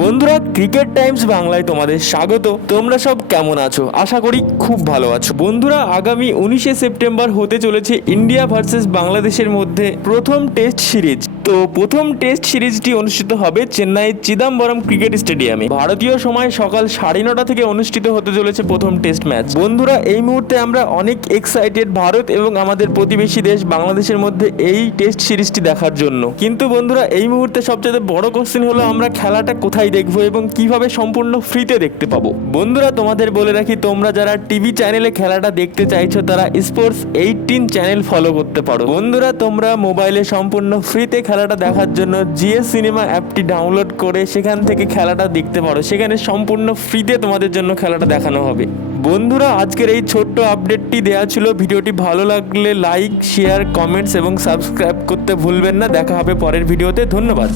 বন্ধুরা, cricket Times বাংলায় তোমাদের স্বাগত। তোমরা সব কেমন আছো? আশা করি খুব ভালো আছো। বন্ধুরা, আগামী 19শে সেপ্টেম্বর হতে চলেছে ইন্ডিয়া ভার্সেস বাংলাদেশের মধ্যে প্রথম টেস্ট সিরিজ। তো প্রথম টেস্ট সিরিজটি অনুষ্ঠিত হবে চেন্নাইয়ের চিদাম্বরম ক্রিকেট স্টেডিয়ামে। ভারতীয় সময় সকাল 9:30 থেকে অনুষ্ঠিত হতে চলেছে প্রথম টেস্ট ম্যাচ। বন্ধুরা, এই মুহূর্তে আমরা অনেক এক্সাইটেড ভারত এবং আমাদের প্রতিবেশী দেশ বাংলাদেশের মধ্যে এই টেস্ট সিরিজটি দেখার জন্য। কিন্তু বন্ধুরা, এই মুহূর্তে সবচেয়ে বড় কোশ্চেন হলো আমরা খেলাটা কোথায় দেখবো এবং কিভাবে সম্পূর্ণ ফ্রিতে দেখতে পাবো। বন্ধুরা, তোমাদের বলে রাখি, তোমরা যারা টিভি চ্যানেলে খেলাটা দেখতে চাইছো তারা স্পোর্টস 18 চ্যানেল ফলো করতে পারো। বন্ধুরা, তোমরা মোবাইলে সম্পূর্ণ ফ্রিতে খেলাটা দেখার জন্য জিএস সিনেমা অ্যাপটি ডাউনলোড করে সেখান থেকে খেলাটা দেখতে পারো। সেখানে সম্পূর্ণ ফ্রিতে তোমাদের জন্য খেলাটা দেখানো হবে। বন্ধুরা, আজকের এই ছোট্ট আপডেটটি দেওয়া ছিল। ভিডিওটি ভালো লাগলে লাইক, শেয়ার, কমেন্টস এবং সাবস্ক্রাইব করতে ভুলবেন না। দেখা হবে পরের ভিডিওতে। ধন্যবাদ।